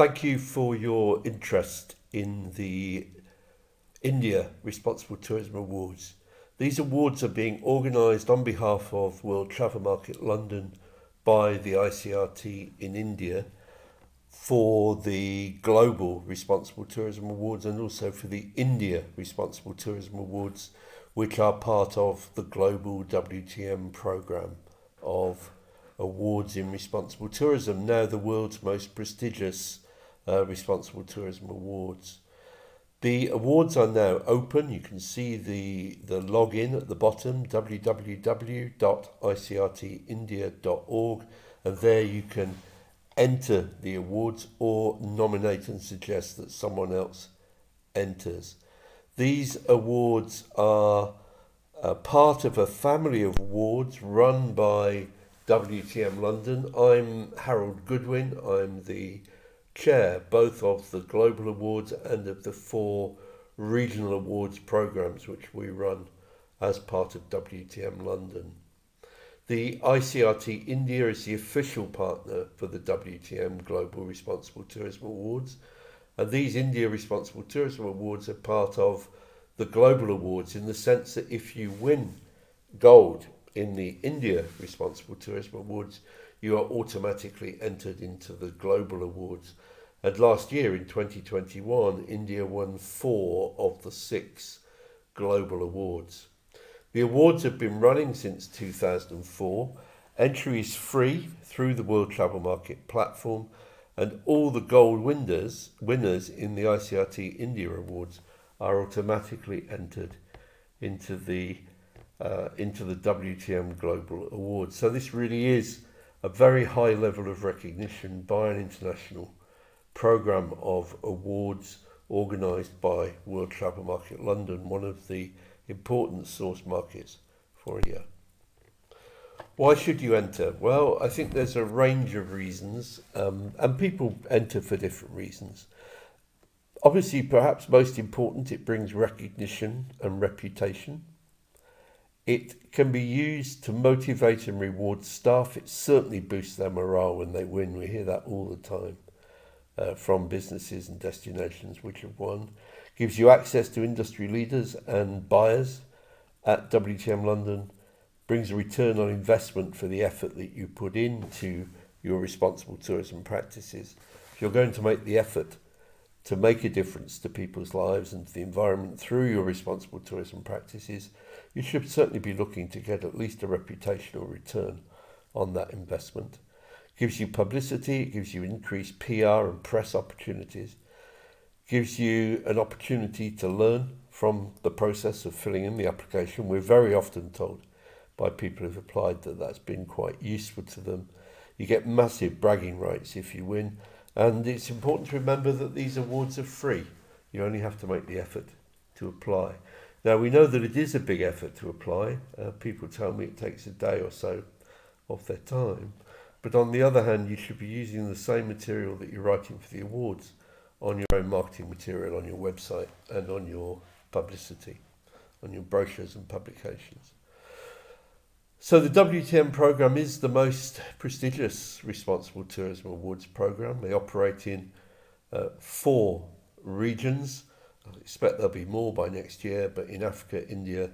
Thank you for your interest in the India Responsible Tourism Awards. These awards are being organised on behalf of World Travel Market London by the ICRT in India for the Global Responsible Tourism Awards and also for the India Responsible Tourism Awards, which are part of the global WTM programme of awards in responsible tourism, now the world's most prestigious responsible tourism awards. The awards are now open. You can see the login at the bottom, www.icrtindia.org, and there you can enter the awards or nominate and suggest that someone else enters. These awards are part of a family of awards run by WTM London. I'm Harold Goodwin. I'm the chair both of the Global Awards and of the 4 regional awards programs which we run as part of WTM London. The ICRT India is the official partner for the WTM Global Responsible Tourism Awards, and these India Responsible Tourism Awards are part of the Global Awards in the sense that if you win gold in the India Responsible Tourism Awards, you are automatically entered into the Global Awards. And last year in 2021, India won 4 of the 6 Global Awards. The awards have been running since 2004. Entry is free through the World Travel Market platform, and all the gold winners in the ICRT India Awards are automatically entered into the WTM Global Awards. So this really is a very high level of recognition by an international programme of awards organised by World Travel Market London, one of the important source markets for India. Why should you enter? Well, I think there's a range of reasons, and people enter for different reasons. Obviously, perhaps most important, it brings recognition and reputation. It can be used to motivate and reward staff. It certainly boosts their morale when they win. We hear that all the time from businesses and destinations which have won. Gives you access to industry leaders and buyers at WTM London. Brings a return on investment for the effort that you put into your responsible tourism practices. If you're going to make the effort to make a difference to people's lives and to the environment through your responsible tourism practices, you should certainly be looking to get at least a reputational return on that investment. It gives you publicity, it gives you increased PR and press opportunities, gives you an opportunity to learn from the process of filling in the application. We're very often told by people who've applied that that's been quite useful to them. You get massive bragging rights if you win. And it's important to remember that these awards are free. You only have to make the effort to apply. Now, we know that it is a big effort to apply. People tell me it takes a day or so of their time. But on the other hand, you should be using the same material that you're writing for the awards on your own marketing material, on your website and on your publicity, on your brochures and publications. So the WTM programme is the most prestigious Responsible Tourism Awards programme. They operate in 4 regions. I expect there'll be more by next year, but in Africa, India,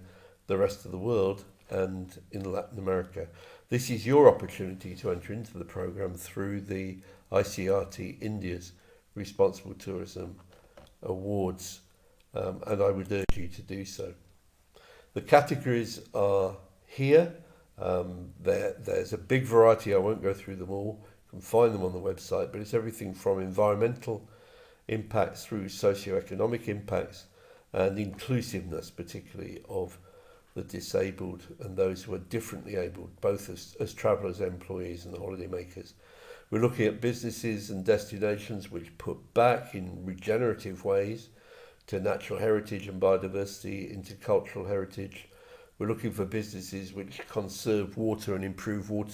the rest of the world, and in Latin America. This is your opportunity to enter into the programme through the ICRT India's Responsible Tourism Awards, and I would urge you to do so. The categories are here. There's a big variety. I won't go through them all. You can find them on the website, but it's everything from environmental impacts through socio-economic impacts and inclusiveness, particularly of the disabled and those who are differently abled, both as travellers, employees and holiday makers. We're looking at businesses and destinations which put back in regenerative ways to natural heritage and biodiversity, into cultural heritage. We're looking for businesses which conserve water and improve water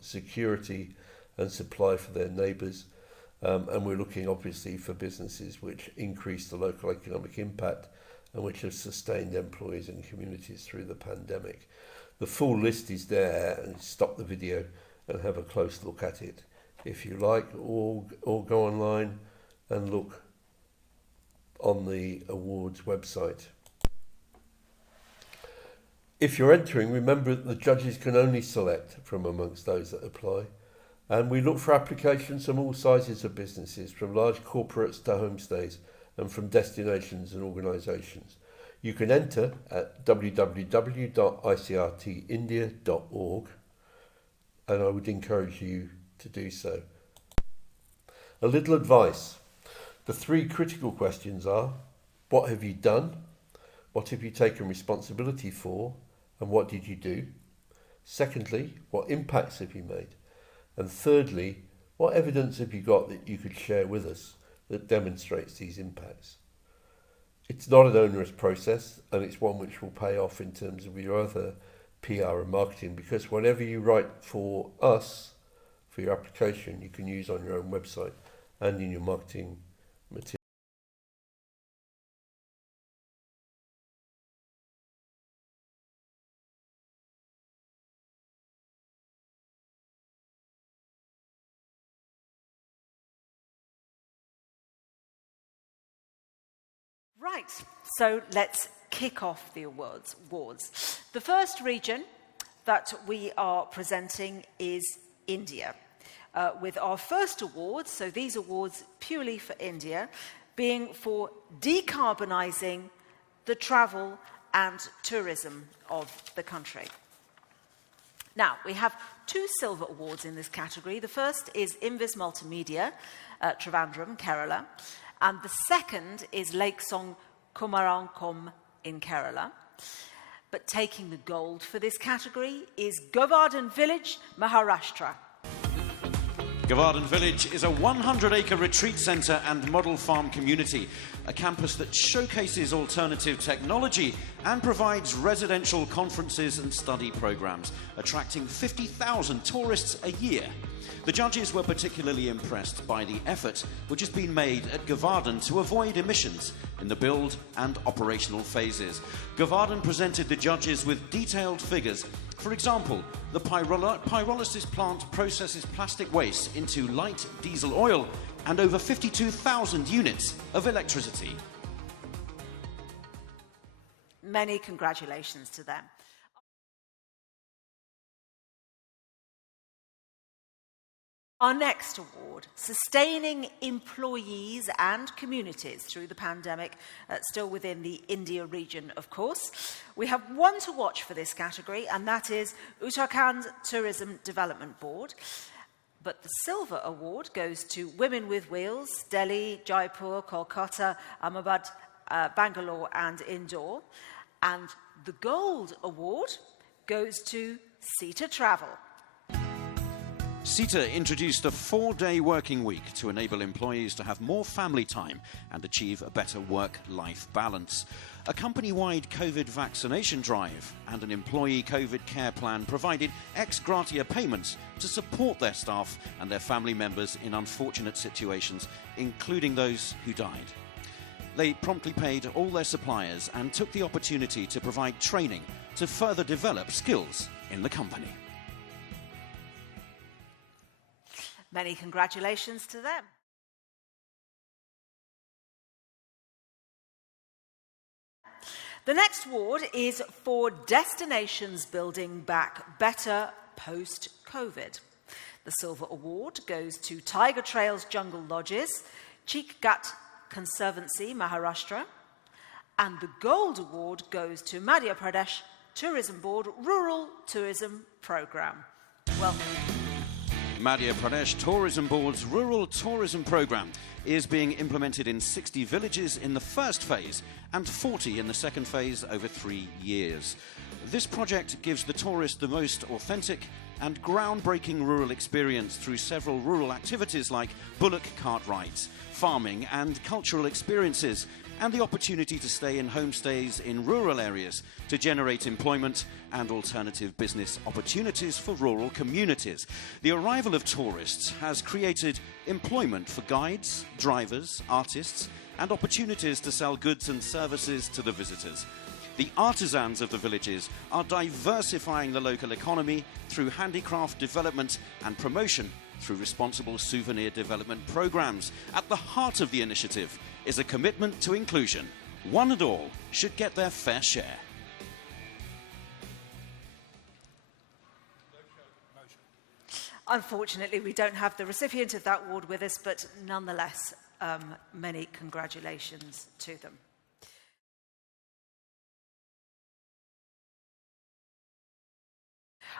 security and supply for their neighbours. And we're looking obviously for businesses which increase the local economic impact and which have sustained employees and communities through the pandemic. The full list is there, and stop the video and have a close look at it if you like, or go online and look on the awards website. If you're entering, remember that the judges can only select from amongst those that apply, and we look for applications from all sizes of businesses, from large corporates to homestays, and from destinations and organisations. You can enter at www.icrtindia.org, and I would encourage you to do so. A little advice. The three critical questions are: what have you done? What have you taken responsibility for? And what did you do? Secondly, what impacts have you made? And thirdly, what evidence have you got that you could share with us that demonstrates these impacts? It's not an onerous process, and it's one which will pay off in terms of your other PR and marketing, because whatever you write for us, for your application, you can use on your own website and in your marketing material. Right, so let's kick off the awards. The first region that we are presenting is India, with our first award, so these awards purely for India, being for decarbonising the travel and tourism of the country. Now, we have two silver awards in this category. The first is Invis Multimedia, Trivandrum, Kerala, and the second is Lakesong Kumarankom in Kerala. But taking the gold for this category is Govardhan Village, Maharashtra. Govardhan Village is a 100-acre retreat centre and model farm community, a campus that showcases alternative technology and provides residential conferences and study programmes, attracting 50,000 tourists a year. The judges were particularly impressed by the effort which has been made at Govardhan to avoid emissions in the build and operational phases. Govardhan presented the judges with detailed figures. For example, the pyrolysis plant processes plastic waste into light diesel oil and over 52,000 units of electricity. Many congratulations to them. Our next award, Sustaining Employees and Communities Through the Pandemic, still within the India region, of course. We have one to watch for this category, and that is Uttarakhand Tourism Development Board. But the silver award goes to Women with Wheels, Delhi, Jaipur, Kolkata, Ahmedabad, Bangalore and Indore. And the gold award goes to Sita Travel. SITA introduced a 4-day working week to enable employees to have more family time and achieve a better work-life balance. A company-wide COVID vaccination drive and an employee COVID care plan provided ex gratia payments to support their staff and their family members in unfortunate situations, including those who died. They promptly paid all their suppliers and took the opportunity to provide training to further develop skills in the company. Many congratulations to them. The next award is for Destinations Building Back Better Post-COVID. The silver award goes to Tiger Trails Jungle Lodges, Cheekgat Conservancy, Maharashtra, and the gold award goes to Madhya Pradesh Tourism Board Rural Tourism Programme. Welcome. Madhya Pradesh Tourism Board's Rural Tourism Programme is being implemented in 60 villages in the first phase and 40 in the second phase over 3 years. This project gives the tourist the most authentic and groundbreaking rural experience through several rural activities like bullock cart rides, farming and cultural experiences, and the opportunity to stay in homestays in rural areas to generate employment and alternative business opportunities for rural communities. The arrival of tourists has created employment for guides, drivers, artists, and opportunities to sell goods and services to the visitors. The artisans of the villages are diversifying the local economy through handicraft development and promotion through responsible souvenir development programs. At the heart of the initiative is a commitment to inclusion. One and all should get their fair share. Unfortunately, we don't have the recipient of that award with us, but nonetheless, many congratulations to them.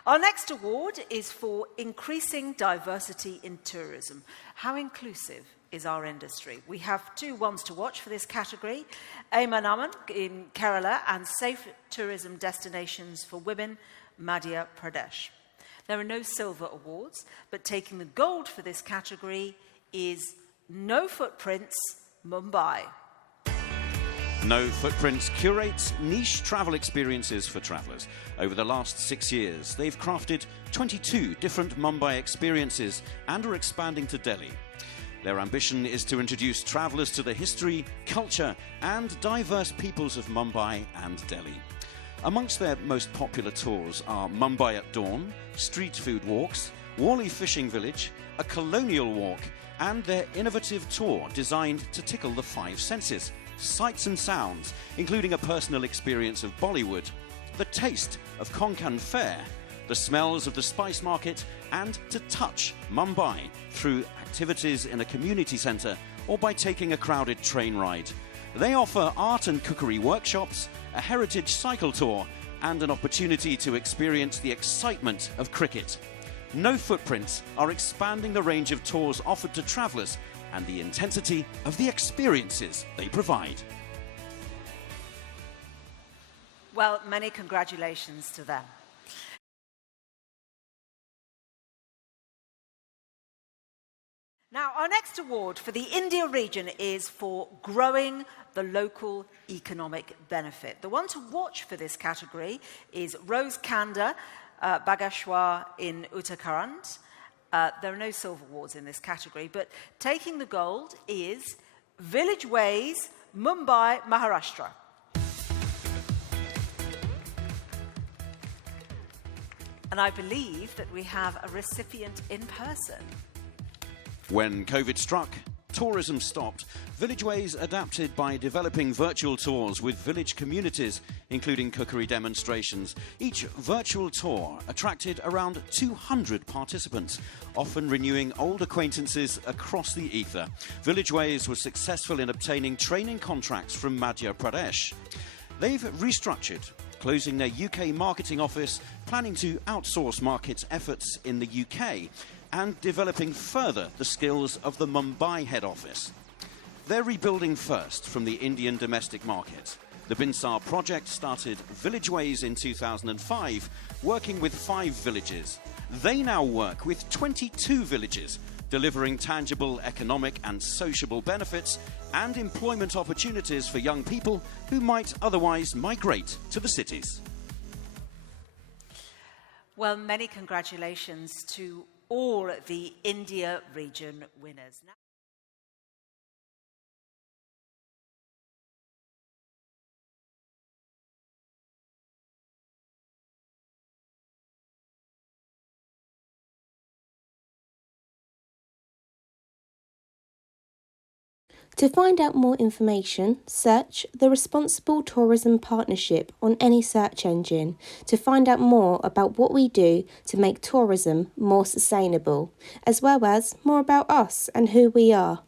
Our next award is for increasing diversity in tourism. How inclusive is our industry? We have two ones to watch for this category: Aimanaman in Kerala and Safe Tourism Destinations for Women, Madhya Pradesh. There are no silver awards, but taking the gold for this category is No Footprints, Mumbai. No Footprints curates niche travel experiences for travellers. Over the last 6 years, they've crafted 22 different Mumbai experiences and are expanding to Delhi. Their ambition is to introduce travellers to the history, culture and diverse peoples of Mumbai and Delhi. Amongst their most popular tours are Mumbai at Dawn, street food walks, Wally Fishing Village, a colonial walk, and their innovative tour designed to tickle the five senses: sights and sounds, including a personal experience of Bollywood, the taste of Konkan Fair, the smells of the spice market, and to touch Mumbai through activities in a community centre or by taking a crowded train ride. They offer art and cookery workshops, a heritage cycle tour, and an opportunity to experience the excitement of cricket. No Footprints are expanding the range of tours offered to travellers and the intensity of the experiences they provide. Well, many congratulations to them. Now, our next award for the India region is for growing the local economic benefit. The one to watch for this category is Rose Kanda, Bagashwar in Uttarakhand. There are no silver awards in this category, but taking the gold is Village Ways, Mumbai, Maharashtra. And I believe that we have a recipient in person. When COVID struck, tourism stopped. Villageways adapted by developing virtual tours with village communities, including cookery demonstrations. Each virtual tour attracted around 200 participants, often renewing old acquaintances across the ether. Villageways was successful in obtaining training contracts from Madhya Pradesh. They've restructured, closing their UK marketing office, planning to outsource market efforts in the UK, and developing further the skills of the Mumbai head office. They're rebuilding first from the Indian domestic market. The Binsar project started Villageways in 2005, working with 5 villages. They now work with 22 villages, delivering tangible economic and sociable benefits and employment opportunities for young people who might otherwise migrate to the cities. Well, many congratulations to all the India region winners. To find out more information, search the Responsible Tourism Partnership on any search engine to find out more about what we do to make tourism more sustainable, as well as more about us and who we are.